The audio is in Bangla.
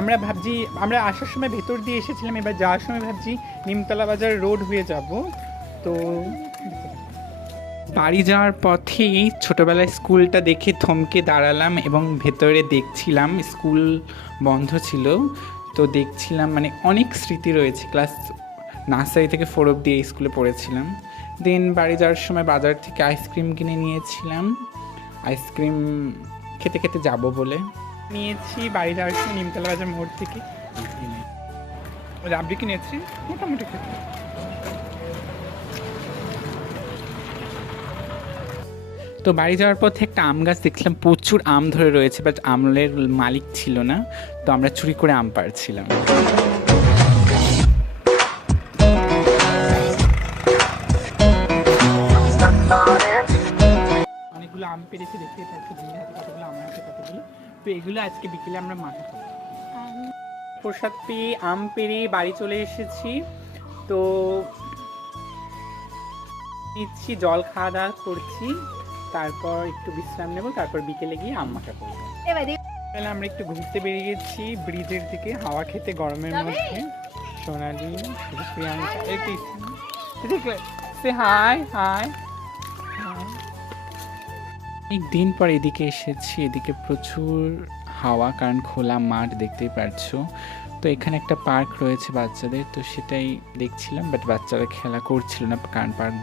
আমরা ভাবছি, আমরা আসার সময় ভেতর দিয়ে এসেছিলাম, এবার যাওয়ার সময় ভাবছি নিমতলা বাজার রোড হয়ে যাব। তো বাড়ি যাওয়ার পথেই ছোটোবেলায় স্কুলটা দেখে থমকে দাঁড়ালাম এবং ভেতরে দেখছিলাম, স্কুল বন্ধ ছিল। তো দেখছিলাম, মানে অনেক স্মৃতি রয়েছে, ক্লাস নার্সারি থেকে 4 অবধি এই স্কুলে পড়েছিলাম। দেন বাড়ি যাওয়ার সময় বাজার থেকে আইসক্রিম কিনে নিয়েছিলাম, আইসক্রিম খেতে খেতে যাব বলে নিয়েছি। বাড়ি যাওয়ার সময় নিমতলা বাজার মোড় থেকে রাবড়ি কিনেছি, মোটামুটি খেতে। তো বাড়ি যাওয়ার পথে একটা আম গাছ দেখলাম, প্রচুর আম ধরে রয়েছে, বাট আমের মালিক ছিল না, তো আমরা চুরি করে আম পাড়ছিলাম। অনেকগুলো আম পেরেছি, দেখতেই পাচ্ছি দিনের হাতে কতগুলো, আমার হাতে কতগুলো। তো এগুলো আজকে বিকেলে আমরা মাঠে খাবো। প্রসাদ পেয়ে, আম পেরে বাড়ি চলে এসেছি। তো নিচ্ছি, জল খাওয়া দাওয়া করছি, তারপর একটু বিশ্রাম নেব, তারপর বিকেলে গিয়ে আম মাখা করবো। আমরা একটু ঘুরতে বেরিয়ে গেছি ব্রিজের দিকে, হাওয়া খেতে গরমের মধ্যে। সোনালি, প্রিয়াঙ্কা, হাই হাই। অনেকদিন পর এদিকে এসেছি, এদিকে প্রচুর হাওয়া, কারণ খোলা মাঠ দেখতেই পারছো। তো এখানে একটা পার্ক রয়েছে বাচ্চাদের, তো সেটাই দেখছিলাম, বাট বাচ্চারা খেলা করছিল না, কারণ পার্ক